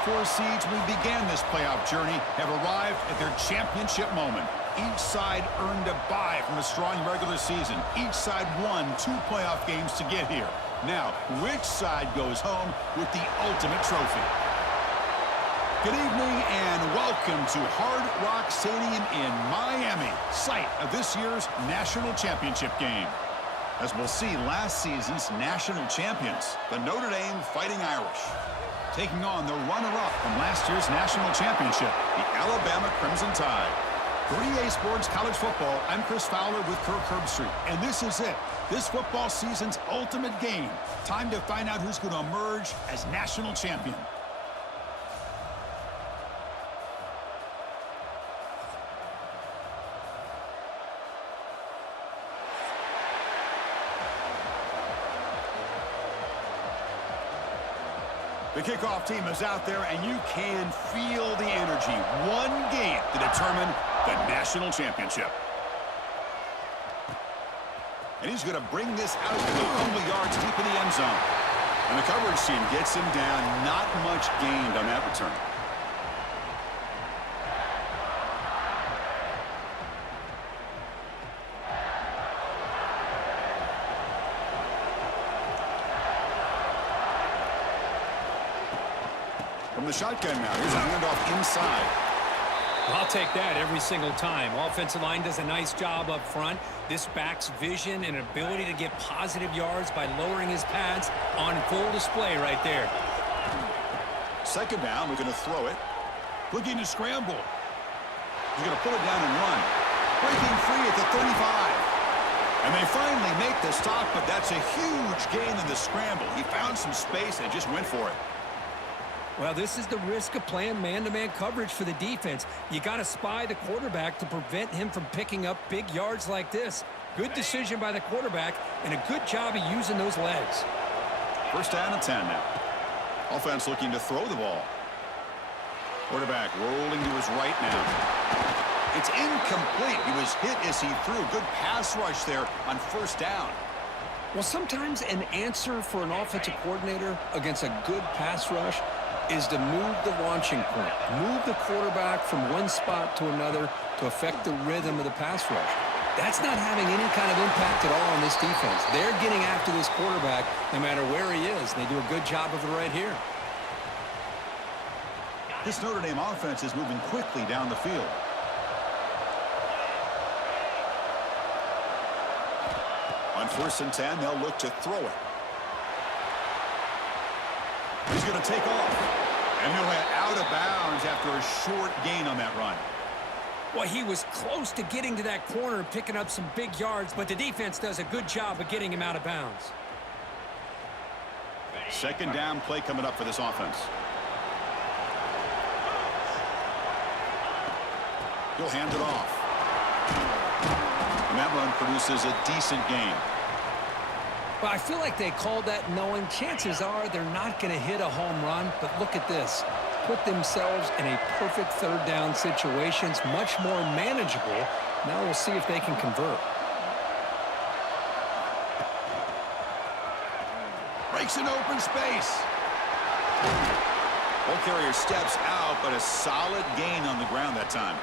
top 4 seeds when we began this playoff journey have arrived at their championship moment. Each side earned a bye from a strong regular season. Each side won 2 playoff games to get here. Now, which side goes home with the ultimate trophy? Good evening and welcome to Hard Rock Stadium in Miami, site of this year's national championship game. As we'll see, last season's national champions, the Notre Dame Fighting Irish, taking on the runner-up from last year's national championship, the Alabama Crimson Tide. For EA Sports College Football, I'm Chris Fowler with Kirk Herbstreit, and this is it. This football season's ultimate game. Time to find out who's going to emerge as national champion. The kickoff team is out there, and you can feel the energy. One game to determine the national championship. And he's going to bring this out to a couple yards deep in the end zone. And the coverage team gets him down. Not much gained on that return. From the shotgun now, here's a handoff inside. I'll take that every single time. Offensive line does a nice job up front. This back's vision and ability to get positive yards by lowering his pads on full display right there. Second down, we're going to throw it. Looking to scramble. He's going to pull it down and run. Breaking free at the 35. And they finally make the stop, but that's a huge gain in the scramble. He found some space and just went for it. Well, this is the risk of playing man-to-man coverage for the defense. You got to spy the quarterback to prevent him from picking up big yards like this. Good decision by the quarterback and a good job of using those legs. First down and 10 now. Offense looking to throw the ball. Quarterback rolling to his right now. It's incomplete. He was hit as he threw. Good pass rush there on first down. Well, sometimes an answer for an offensive coordinator against a good pass rush is to move the launching point, move the quarterback from one spot to another to affect the rhythm of the pass rush. That's not having any kind of impact at all on this defense. They're getting after this quarterback no matter where he is, and they do a good job of it right here. This Notre Dame offense is moving quickly down the field. On first and 10, they'll look to throw it. He's going to take off. And he'll head out of bounds after a short gain on that run. Well, he was close to getting to that corner and picking up some big yards, but the defense does a good job of getting him out of bounds. Second down play coming up for this offense. He'll hand it off. And that run produces a decent gain. Well, I feel like they called that knowing chances are they're not going to hit a home run, but look at this. Put themselves in a perfect third down situation. It's much more manageable. Now we'll see if they can convert. Breaks an open space. Ball carrier steps out, but a solid gain on the ground that time.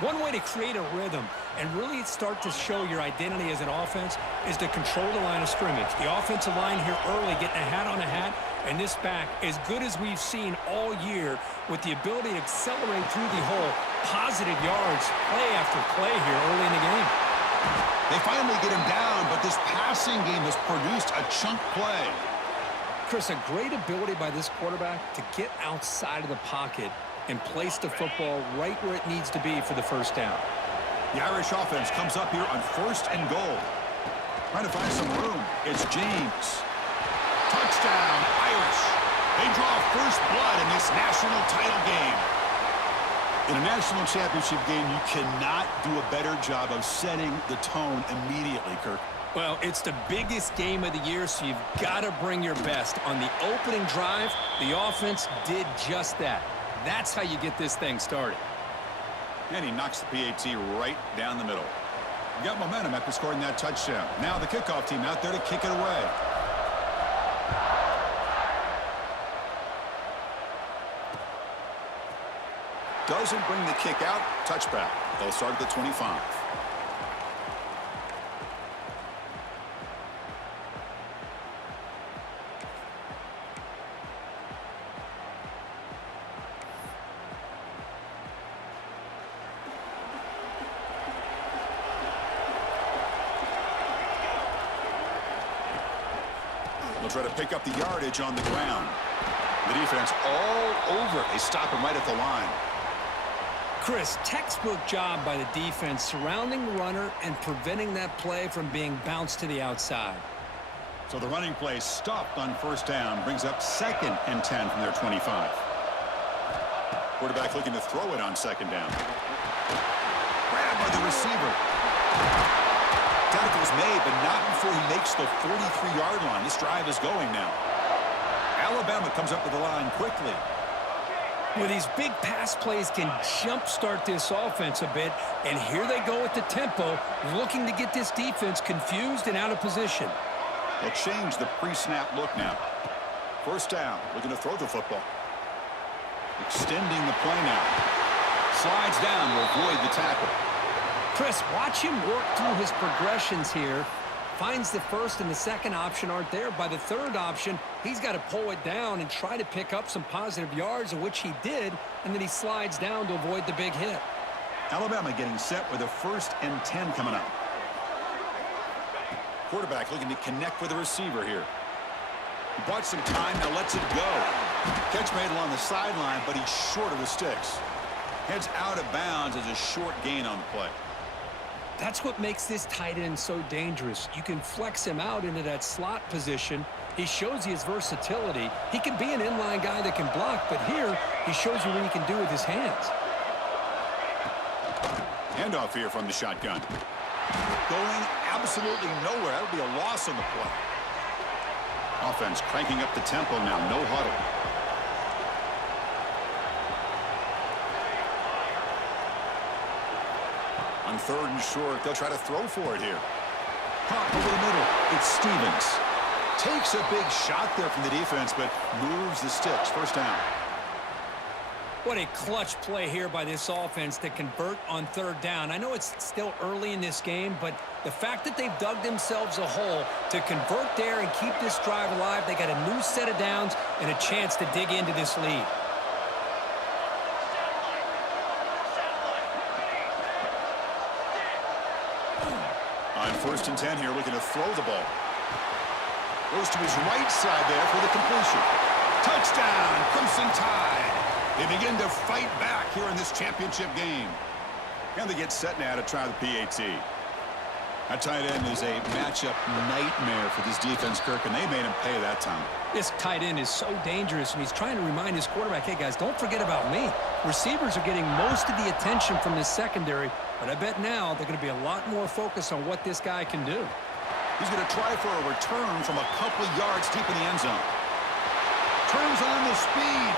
One way to create a rhythm and really start to show your identity as an offense is to control the line of scrimmage. The offensive line here early getting a hat on a hat, and this back as good as we've seen all year with the ability to accelerate through the hole. Positive yards, play after play here early in the game. They finally get him down, but this passing game has produced a chunk play. Chris, a great ability by this quarterback to get outside of the pocket and place the football right where it needs to be for the first down. The Irish offense comes up here on first and goal. Trying to find some room. It's James. Touchdown, Irish. They draw first blood in this national title game. In a national championship game, you cannot do a better job of setting the tone immediately, Kirk. Well, it's the biggest game of the year, so you've got to bring your best. On the opening drive, the offense did just that. That's how you get this thing started. And he knocks the PAT right down the middle. He got momentum after scoring that touchdown. Now the kickoff team out there to kick it away. Doesn't bring the kick out. Touchback. They'll start at the 25. They'll try to pick up the yardage on the ground. The defense all over. They stop him right at the line. Chris, textbook job by the defense surrounding the runner and preventing that play from being bounced to the outside. So the running play stopped on first down, brings up 2nd and 10 from their 25. Quarterback looking to throw it on 2nd down. Grabbed by the receiver. Tackle's made, but not before he makes the 43-yard line. This drive is going now. Alabama comes up with the line quickly. Well, these big pass plays can jumpstart this offense a bit, and here they go at the tempo, looking to get this defense confused and out of position. They'll change the pre-snap look now. First down, looking to throw the football. Extending the play now. Slides down to avoid the tackle. Chris, watch him work through his progressions here. Finds the first and the second option aren't there. By the third option, he's got to pull it down and try to pick up some positive yards, which he did, and then he slides down to avoid the big hit. Alabama getting set with a 1st and 10 coming up. Quarterback looking to connect with the receiver here. He bought some time, now lets it go. Catch made along the sideline, but he's short of the sticks. Heads out of bounds as a short gain on the play. That's what makes this tight end so dangerous. You can flex him out into that slot position. He shows you his versatility. He can be an inline guy that can block, but here he shows you what he can do with his hands. Handoff here from the shotgun. Going absolutely nowhere. That'll be a loss on the play. Offense cranking up the tempo now. No huddle. On 3rd and short, they'll try to throw for it here. Pop over the middle. It's Stevens. Takes a big shot there from the defense, but moves the sticks. First down. What a clutch play here by this offense to convert on 3rd down. I know it's still early in this game, but the fact that they've dug themselves a hole to convert there and keep this drive alive, they got a new set of downs and a chance to dig into this lead. On 1st and 10 here, looking to throw the ball. Goes to his right side there for the completion. Touchdown, Crimson Tide. They begin to fight back here in this championship game. And they get set now to try the PAT. That tight end is a matchup nightmare for this defense, Kirk, and they made him pay that time. This tight end is so dangerous, and he's trying to remind his quarterback, hey, guys, don't forget about me. Receivers are getting most of the attention from this secondary, but I bet now they're going to be a lot more focused on what this guy can do. He's going to try for a return from a couple of yards deep in the end zone. Turns on the speed.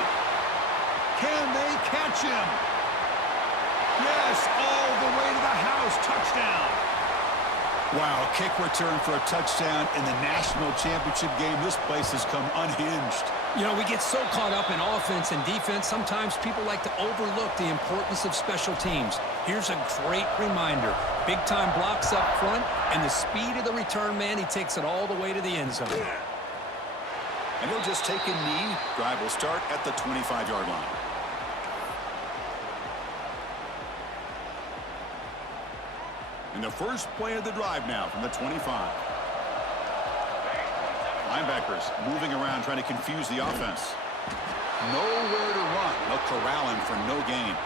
Can they catch him? Yes, all the way to the house. Touchdown. Wow, kick return for a touchdown in the national championship game. This place has come unhinged. You know, we get so caught up in offense and defense, sometimes people like to overlook the importance of special teams. Here's a great reminder. Big-time blocks up front, and the speed of the return man, he takes it all the way to the end zone. And he'll just take a knee. Drive will start at the 25-yard line. And the first play of the drive now from the 25. Linebackers moving around trying to confuse the offense. Nowhere to run. They'll corral him for no gain.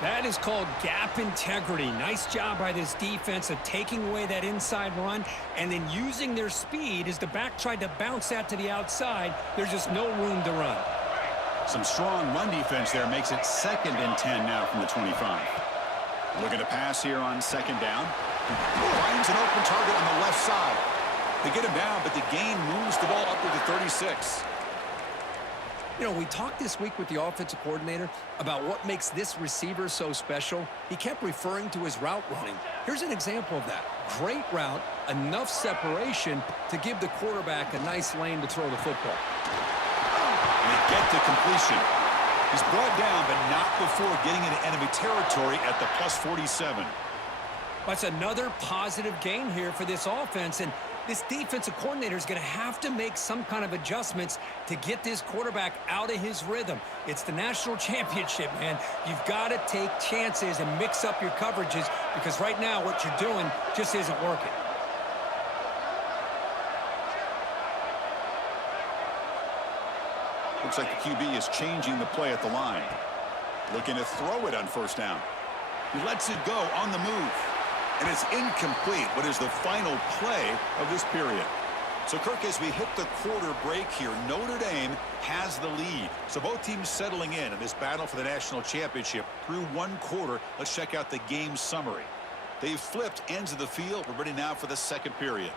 That is called gap integrity. Nice job by this defense of taking away that inside run and then using their speed as the back tried to bounce that to the outside. There's just no room to run. Some strong run defense there makes it 2nd and 10 now from the 25. Looking to pass here on 2nd down. Finds an open target on the left side. They get him down, but the gain moves the ball up to the 36. You know, we talked this week with the offensive coordinator about what makes this receiver so special. He kept referring to his route running. Here's an example of that. Great route, enough separation to give the quarterback a nice lane to throw the football. And they get the completion. He's brought down, but not before getting into enemy territory at the plus 47. That's another positive gain here for this offense, and this defensive coordinator is going to have to make some kind of adjustments to get this quarterback out of his rhythm. It's the national championship, man. You've got to take chances and mix up your coverages because right now what you're doing just isn't working. Looks like the QB is changing the play at the line. Looking to throw it on first down. He lets it go on the move. And it's incomplete. What is the final play of this period? So, Kirk, as we hit the quarter break here, Notre Dame has the lead. So both teams settling in this battle for the national championship through one quarter. Let's check out the game summary. They've flipped ends of the field. We're ready now for the second period.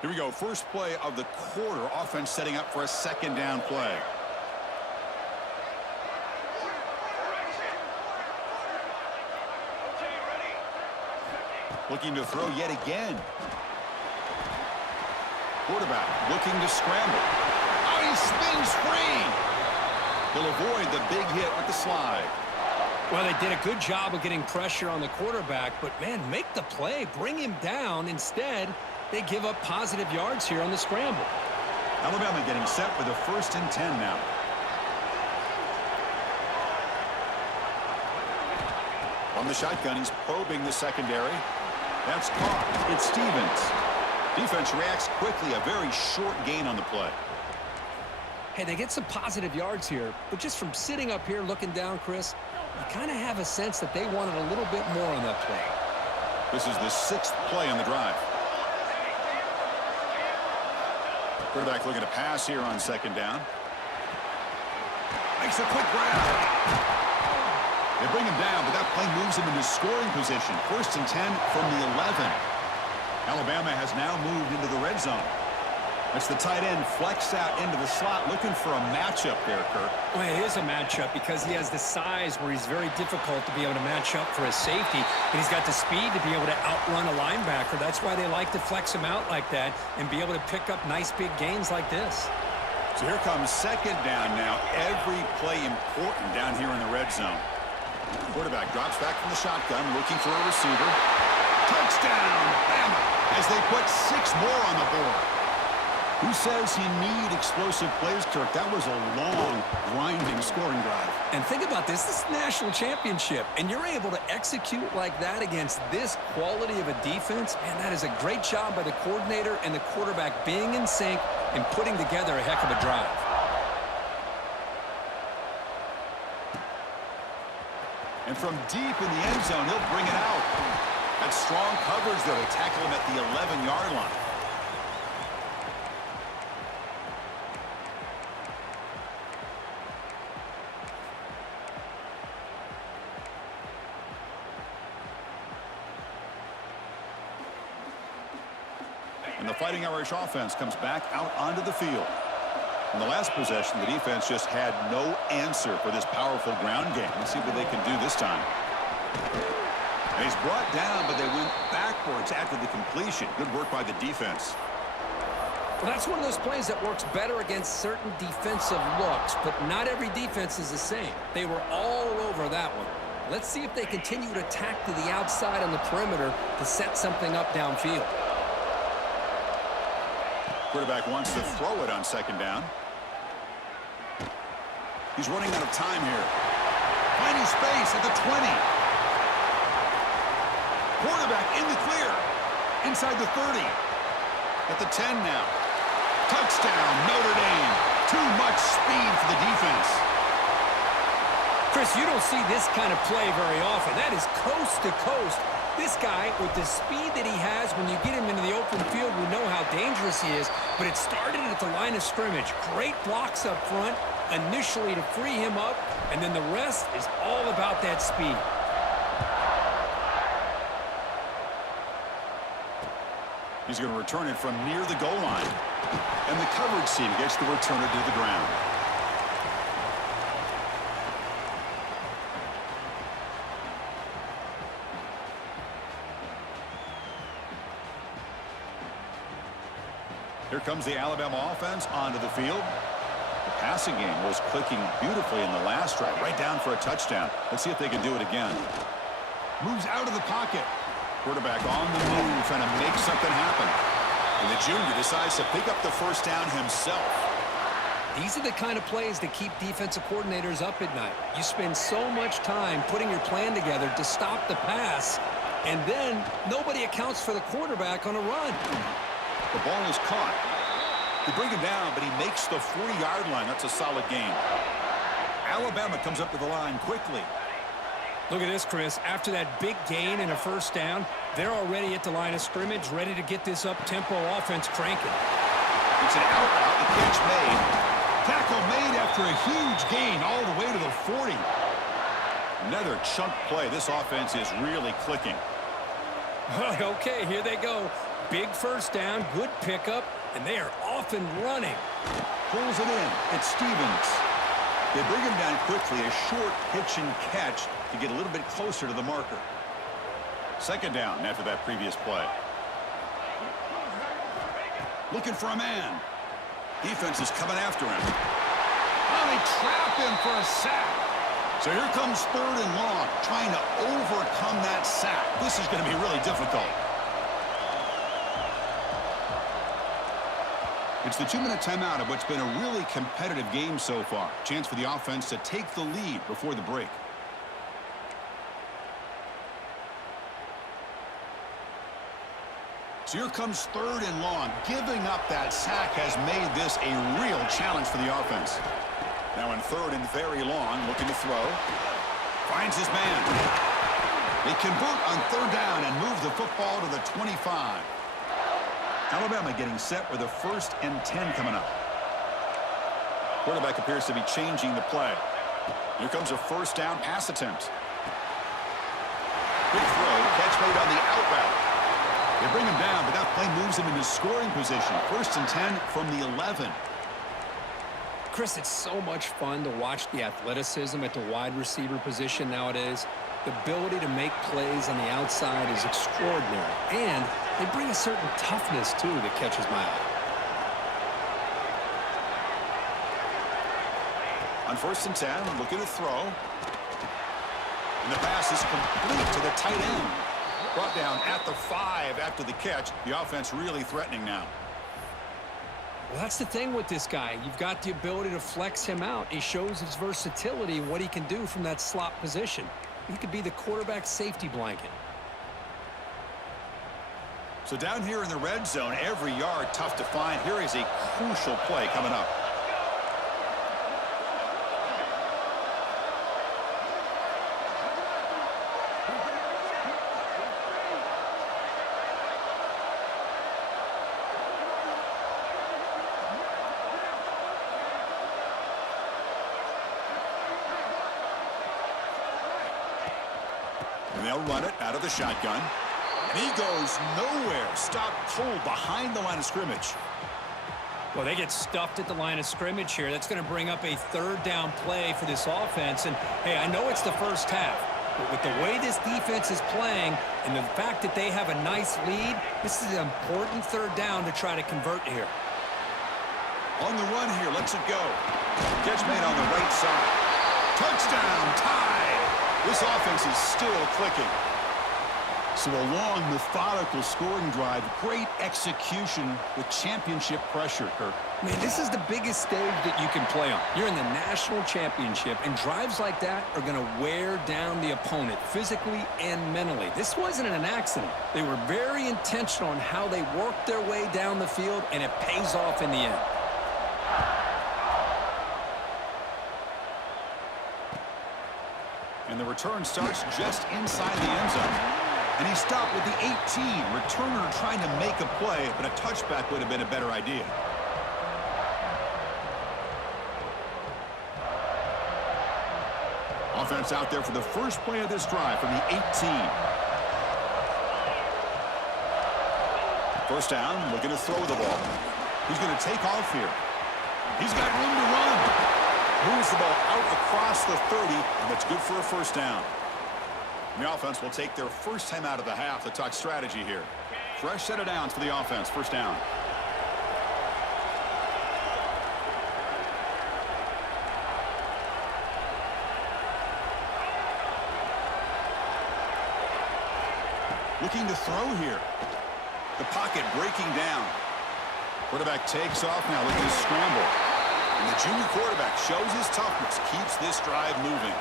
Here we go. First play of the quarter. Offense setting up for a second down play. Looking to throw yet again. Quarterback looking to scramble. Oh, he spins free. He'll avoid the big hit with the slide. Well, they did a good job of getting pressure on the quarterback, but, man, make the play. Bring him down. Instead, they give up positive yards here on the scramble. Alabama getting set for the 1st and 10 now. From the shotgun, he's probing the secondary. That's caught. It's Stevens. Defense reacts quickly. A very short gain on the play. Hey, they get some positive yards here, but just from sitting up here looking down, Chris, you kind of have a sense that they wanted a little bit more on that play. This is the 6th play on the drive. Quarterback looking to pass here on second down. Makes a quick grab. They bring him down, but that play moves him into scoring position. 1st and 10 from the 11. Alabama has now moved into the red zone. That's the tight end flex out into the slot, looking for a matchup there, Kirk. Well, it is a matchup because he has the size where he's very difficult to be able to match up for his safety, and he's got the speed to be able to outrun a linebacker. That's why they like to flex him out like that and be able to pick up nice big gains like this. So here comes second down now. Every play important down here in the red zone. Quarterback drops back from the shotgun, looking for a receiver. Touchdown, Bama, as they put 6 more on the board. Who says he need explosive plays, Kirk? That was a long, grinding scoring drive. And think about this. This is the national championship, and you're able to execute like that against this quality of a defense. Man, that is a great job by the coordinator and the quarterback being in sync and putting together a heck of a drive. And from deep in the end zone, he'll bring it out. That's strong coverage, though. They tackle him at the 11-yard line. And the Fighting Irish offense comes back out onto the field. In the last possession, the defense just had no answer for this powerful ground game. Let's see what they can do this time. And he's brought down, but they went backwards after the completion. Good work by the defense. Well, that's one of those plays that works better against certain defensive looks, but not every defense is the same. They were all over that one. Let's see if they continue to attack to the outside on the perimeter to set something up downfield. Quarterback wants to throw it on second down. He's running out of time here. Finding space at the 20. Quarterback in the clear. Inside the 30. At the 10 now. Touchdown, Notre Dame. Too much speed for the defense. Chris, you don't see this kind of play very often. That is coast to coast. This guy, with the speed that he has, when you get him into the open field, we know how dangerous he is, but it started at the line of scrimmage. Great blocks up front, initially to free him up, and then the rest is all about that speed. He's going to return it from near the goal line. And the coverage team gets the returner to the ground. Here comes the Alabama offense onto the field. The passing game was clicking beautifully in the last drive, right down for a touchdown. Let's see if they can do it again. Moves out of the pocket. Quarterback on the move, trying to make something happen. And the junior decides to pick up the first down himself. These are the kind of plays that keep defensive coordinators up at night. You spend so much time putting your plan together to stop the pass, and then nobody accounts for the quarterback on a run. The ball is caught. They bring him down, but he makes the 40-yard line. That's a solid gain. Alabama comes up to the line quickly. Look at this, Chris. After that big gain and a first down, they're already at the line of scrimmage, ready to get this up-tempo offense cranking. It's an out route. The catch made. Tackle made after a huge gain all the way to the 40. Another chunk play. This offense is really clicking. Okay, here they go. Big first down, good pickup, and they are off and running. Pulls it in. It's Stevens. They bring him down quickly. A short pitch and catch to get a little bit closer to the marker. Second down after that previous play. Looking for a man. Defense is coming after him. Oh, they trap him for a sack. So here comes third and long, trying to overcome that sack. This is going to be really difficult. It's the 2-minute timeout of what's been a really competitive game so far. Chance for the offense to take the lead before the break. So here comes third and long. Giving up that sack has made this a real challenge for the offense. Now in third and very long, looking to throw. Finds his man. They convert on third down and move the football to the 25. Alabama getting set with a 1st and 10 coming up. Quarterback appears to be changing the play. Here comes a first down pass attempt. Quick throw, catch made on the out route. They bring him down, but that play moves him into scoring position. 1st and 10 from the 11. Chris, it's so much fun to watch the athleticism at the wide receiver position nowadays. The ability to make plays on the outside is extraordinary. And they bring a certain toughness, too, that catches my eye. On 1st and 10, looking to throw. And the pass is complete to the tight end. Brought down at the 5 after the catch. The offense really threatening now. Well, that's the thing with this guy. You've got the ability to flex him out. He shows his versatility and what he can do from that slot position. He could be the quarterback safety blanket. So down here in the red zone, every yard tough to find. Here is a crucial play coming up. And they'll run it out of the shotgun. And he goes nowhere. Stopped cold behind the line of scrimmage. Well, they get stuffed at the line of scrimmage here. That's going to bring up a third down play for this offense. And, hey, I know it's the first half, but with the way this defense is playing and the fact that they have a nice lead, this is an important third down to try to convert here. On the run here, lets it go. Catch made on the right side. Touchdown, tied. This offense is still clicking. So a long, methodical scoring drive. Great execution with championship pressure, Kirk. Man, this is the biggest stage that you can play on. You're in the national championship, and drives like that are going to wear down the opponent physically and mentally. This wasn't an accident. They were very intentional on how they worked their way down the field, and it pays off in the end. And the return starts just inside the end zone. And he stopped with the 18. Returner trying to make a play, but a touchback would have been a better idea. Offense out there for the first play of this drive from the 18. First down, looking to throw the ball. He's going to take off here. He's got room to run. Moves the ball out across the 30, and that's good for a first down. The offense will take their first time out of the half to talk strategy here. Fresh set of downs for the offense. First down. Looking to throw here. The pocket breaking down. Quarterback takes off now looking to scramble. And the junior quarterback shows his toughness, keeps this drive moving.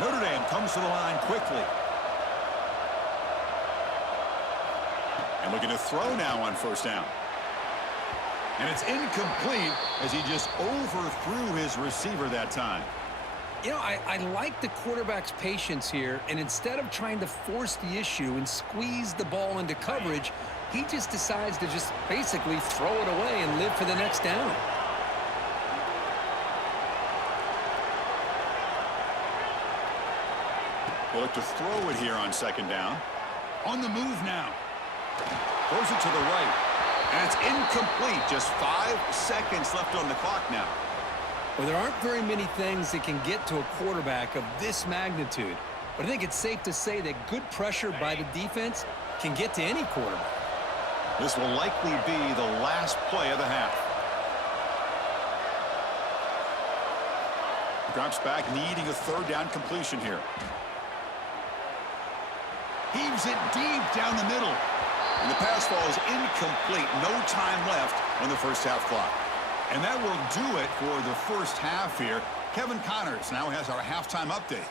Notre Dame comes to the line quickly. And looking to throw now on first down. And it's incomplete as he just overthrew his receiver that time. You know, I like the quarterback's patience here, and instead of trying to force the issue and squeeze the ball into coverage, he just decides to just basically throw it away and live for the next down. They look to throw it here on second down. On the move now. Throws it to the right. And it's incomplete. Just 5 seconds left on the clock now. Well, there aren't very many things that can get to a quarterback of this magnitude. But I think it's safe to say that good pressure by the defense can get to any quarterback. This will likely be the last play of the half. Drops back, needing a third down completion here. Heaves it deep down the middle. And the pass ball is incomplete. No time left on the first half clock. And that will do it for the first half here. Kevin Connors now has our halftime update.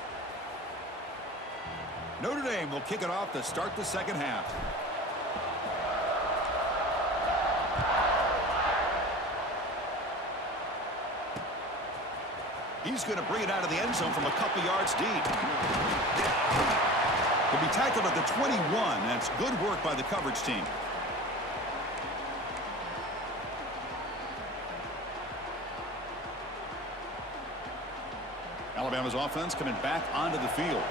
Notre Dame will kick it off to start the second half. He's going to bring it out of the end zone from a couple yards deep. He'll be tackled at the 21. That's good work by the coverage team. Alabama's offense coming back onto the field.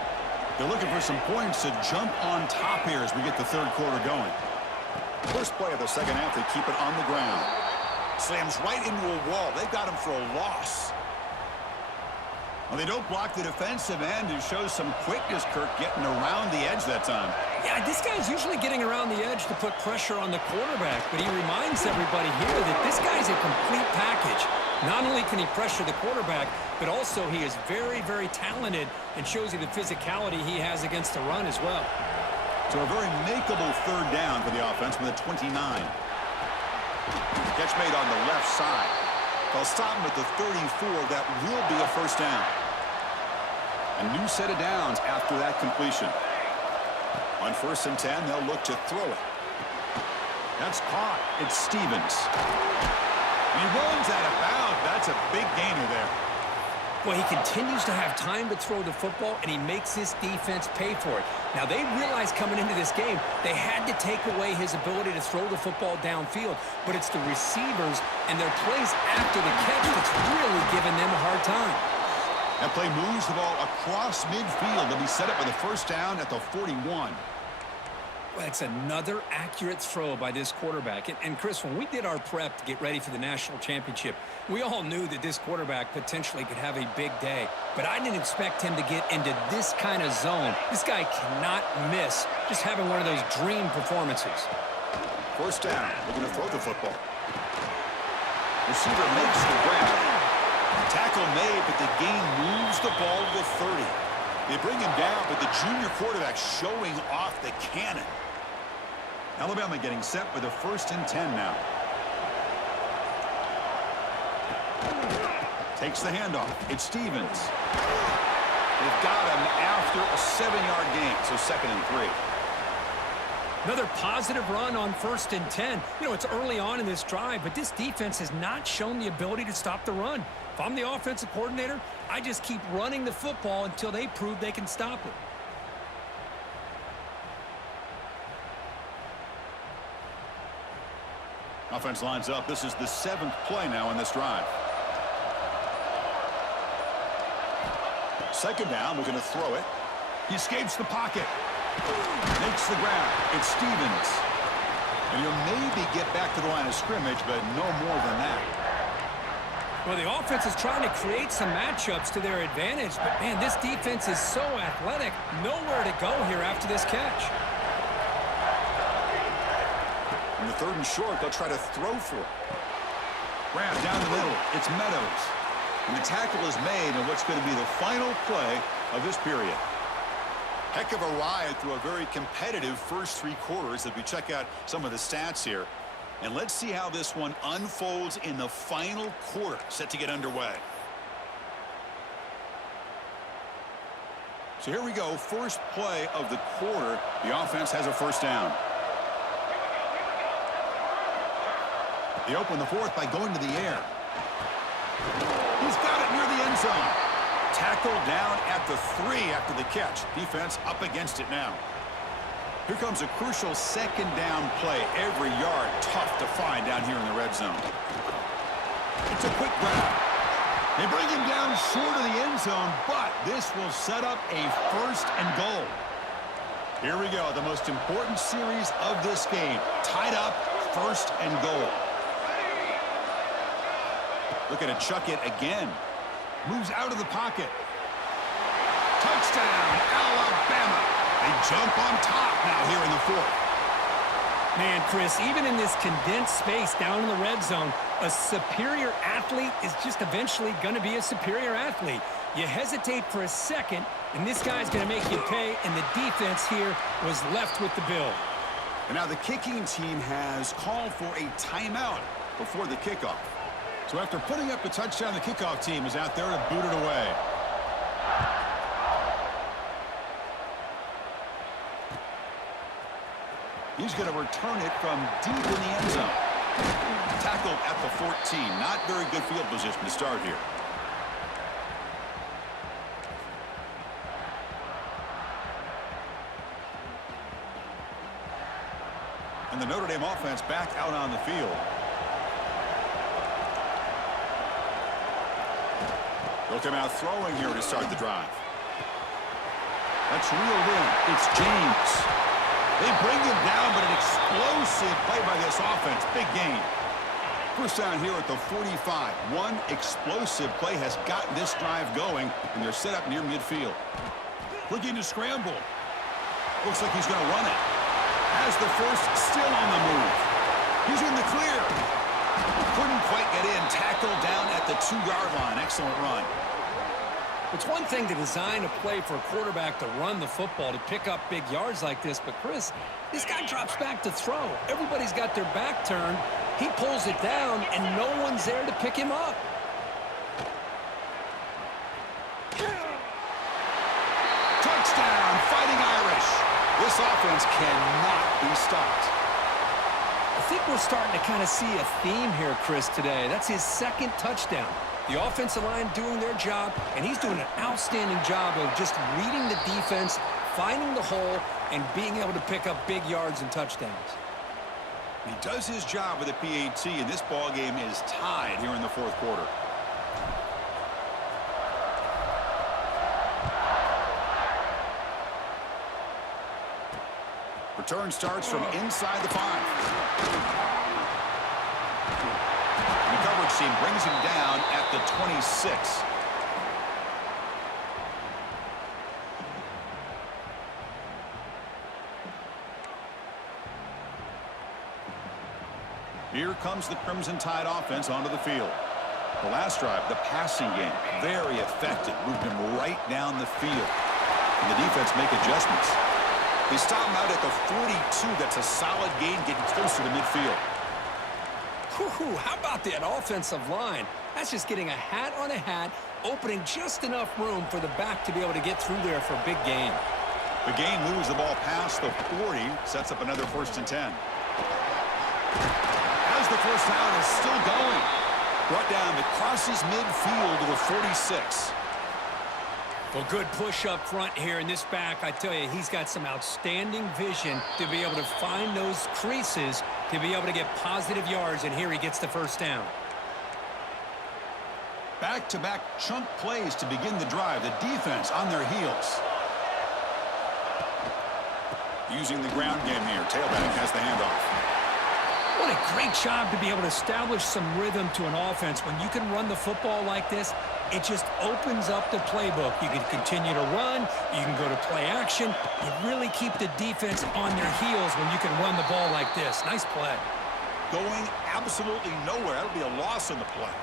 They're looking for some points to jump on top here as we get the third quarter going. First play of the second half, they keep it on the ground. Slams right into a wall. They've got him for a loss. Well, they don't block the defensive end and shows some quickness, Kirk, getting around the edge that time. Yeah, this guy's usually getting around the edge to put pressure on the quarterback, but he reminds everybody here that this guy's a complete package. Not only can he pressure the quarterback, but also he is very, very talented and shows you the physicality he has against the run as well. So a very makeable third down for the offense with a 29. Catch made on the left side. They'll stop him at the 34. That will be a first down. A new set of downs after that completion. On 1st and 10, they'll look to throw it. That's caught. It's Stevens. And he runs out of bounds. That's a big gainer there. Well, he continues to have time to throw the football, and he makes his defense pay for it. Now, they realized coming into this game they had to take away his ability to throw the football downfield, but it's the receivers and their plays after the catch that's really giving them a hard time. That play moves the ball across midfield. They'll be set up with a first down at the 41. Well, it's another accurate throw by this quarterback. And Chris, when we did our prep to get ready for the national championship, we all knew that this quarterback potentially could have a big day. But I didn't expect him to get into this kind of zone. This guy cannot miss just having one of those dream performances. First down. Looking to throw the football. Receiver makes the grab. Tackle made, but the gain moves the ball to the 30. They bring him down, but the junior quarterback showing off the cannon. Alabama getting set with a 1st and 10 now. Takes the handoff. It's Stevens. They've got him after a 7-yard gain, so 2nd and 3. Another positive run on 1st and 10. You know, it's early on in this drive, but this defense has not shown the ability to stop the run. If I'm the offensive coordinator, I just keep running the football until they prove they can stop it. Offense lines up. This is the 7th play now in this drive. Second down, we're going to throw it. He escapes the pocket. Makes the grab. It's Stevens. And he'll maybe get back to the line of scrimmage, but no more than that. Well, the offense is trying to create some matchups to their advantage, but, man, this defense is so athletic. Nowhere to go here after this catch. In the 3rd and short, they'll try to throw for it. Grab down the middle. It's Meadows. And the tackle is made on what's going to be the final play of this period. Heck of a ride through a very competitive first three quarters as we check out some of the stats here. And let's see how this one unfolds in the final quarter, set to get underway. So here we go, first play of the quarter. The offense has a first down. They open the fourth by going to the air. He's got it near the end zone. Tackled down at the 3 after the catch. Defense up against it now. Here comes a crucial second down play. Every yard tough to find down here in the red zone. It's a quick grab. They bring him down short of the end zone, but this will set up a first and goal. Here we go, the most important series of this game. Tied up, first and goal. Looking to chuck it again. Moves out of the pocket. Touchdown, Alabama. They jump on top now here in the fourth. Man, Chris, even in this condensed space down in the red zone, a superior athlete is just eventually going to be a superior athlete. You hesitate for a second, and this guy's going to make you pay, and the defense here was left with the bill. And now the kicking team has called for a timeout before the kickoff. So after putting up a touchdown, the kickoff team is out there to boot it away. He's going to return it from deep in the end zone. Tackled at the 14. Not very good field position to start here. And the Notre Dame offense back out on the field. They'll come out throwing here to start the drive. That's reeled in. It's James. They bring him down, but an explosive play by this offense. Big gain. First down here at the 45. One explosive play has gotten this drive going, and they're set up near midfield. Looking to scramble. Looks like he's going to run it. Has the first, still on the move. He's in the clear. Couldn't quite get in. Tackled down at the 2-yard line. Excellent run. It's one thing to design a play for a quarterback to run the football, to pick up big yards like this, but Chris, this guy drops back to throw. Everybody's got their back turned. He pulls it down, and no one's there to pick him up. Touchdown, Fighting Irish. This offense cannot be stopped. I think we're starting to kind of see a theme here, Chris, today. That's his second touchdown. The offensive line doing their job, and he's doing an outstanding job of just reading the defense, finding the hole, and being able to pick up big yards and touchdowns. He does his job with a PAT, and this ball game is tied here in the fourth quarter. Return starts from inside the 5. The coverage team brings him down at the 26. Here comes the Crimson Tide offense onto the field. The last drive, the passing game, very effective. Moved him right down the field. And the defense make adjustments. They stop him out at the 42. That's a solid gain, getting closer to midfield. Whew, how about that offensive line? That's just getting a hat on a hat, opening just enough room for the back to be able to get through there for a big gain. The gain moves the ball past the 40, sets up another 1st and 10. As the first down is still going. Brought down that crosses midfield to the 46. Well, good push up front here in this back. I tell you, he's got some outstanding vision to be able to find those creases, to be able to get positive yards, and here he gets the first down. Back-to-back chunk plays to begin the drive. The defense on their heels. Using the ground game here. Tailback has the handoff. What a great job to be able to establish some rhythm to an offense. When you can run the football like this, it just opens up the playbook. You can continue to run. You can go to play action. You really keep the defense on their heels when you can run the ball like this. Nice play. Going absolutely nowhere. That'll be a loss on the play.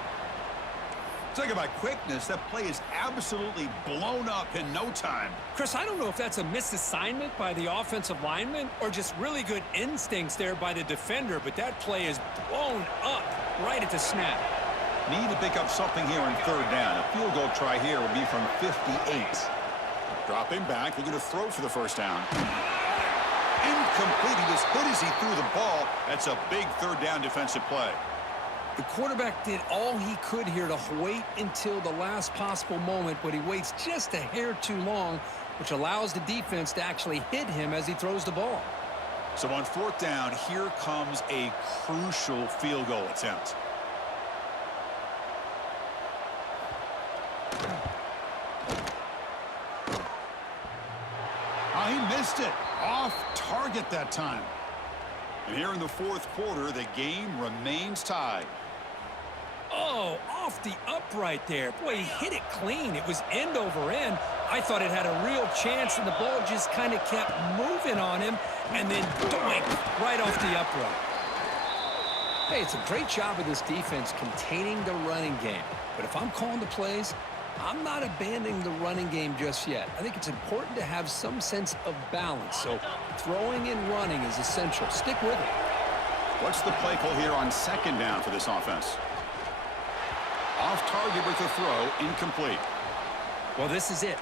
Talk about quickness. That play is absolutely blown up in no time. Chris, I don't know if that's a misassignment by the offensive lineman or just really good instincts there by the defender, but that play is blown up right at the snap. Need to pick up something here on third down. A field goal try here will be from 58. Dropping back, they're going to throw for the first down. Incomplete. He was hit as he threw the ball. That's a big third down defensive play. The quarterback did all he could here to wait until the last possible moment, but he waits just a hair too long, which allows the defense to actually hit him as he throws the ball. So on fourth down, here comes a crucial field goal attempt. Oh, he missed it. Off target that time. And here in the fourth quarter, the game remains tied. Oh, off the upright there. Boy, he hit it clean. It was end over end. I thought it had a real chance, and the ball just kind of kept moving on him, and then doink, right off the upright. Hey, it's a great job of this defense containing the running game. But if I'm calling the plays, I'm not abandoning the running game just yet. I think it's important to have some sense of balance. So throwing and running is essential. Stick with it. What's the play call here on second down for this offense? Off target with the throw, incomplete. Well, this is it.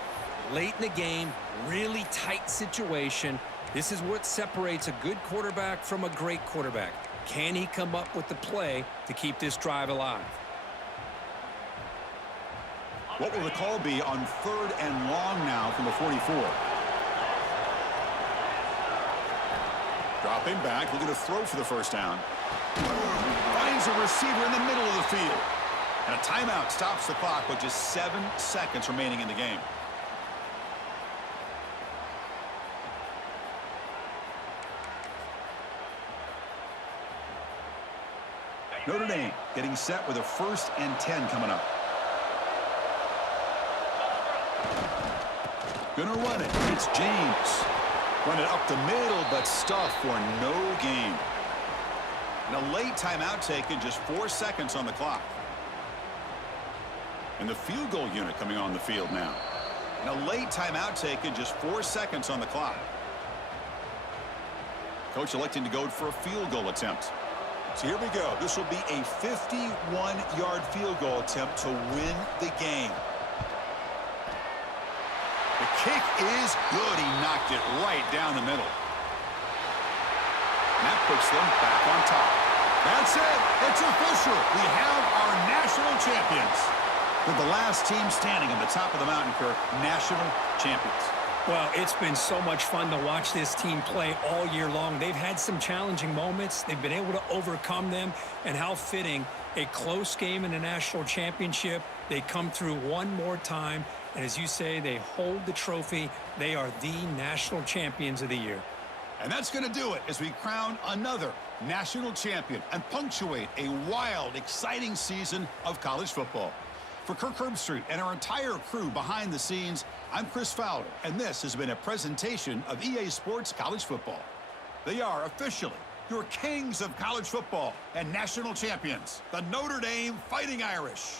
Late in the game, really tight situation. This is what separates a good quarterback from a great quarterback. Can he come up with the play to keep this drive alive? What will the call be on third and long now from the 44? Dropping back, looking to throw for the first down. Finds a receiver in the middle of the field. And a timeout stops the clock with just 7 seconds remaining in the game. Notre Dame getting set with a 1st and 10 coming up. Gonna run it. It's James. Run it up the middle, but stuffed for no gain. And a late timeout taken, just 4 seconds on the clock. And the field goal unit coming on the field now. And a late timeout taken, just 4 seconds on the clock. Coach electing to go for a field goal attempt. So here we go. This will be a 51-yard field goal attempt to win the game. The kick is good. He knocked it right down the middle. And that puts them back on top. That's it. It's official. We have our national champions. They're the last team standing at the top of the mountain, Kirk. National champions. Well, it's been so much fun to watch this team play all year long. They've had some challenging moments. They've been able to overcome them. And how fitting, a close game in a national championship. They come through one more time. And as you say, they hold the trophy. They are the national champions of the year. And that's going to do it as we crown another national champion and punctuate a wild, exciting season of college football. For Kirk Herbstreit and our entire crew behind the scenes, I'm Chris Fowler, and this has been a presentation of EA Sports College Football. They are officially your kings of college football and national champions, the Notre Dame Fighting Irish.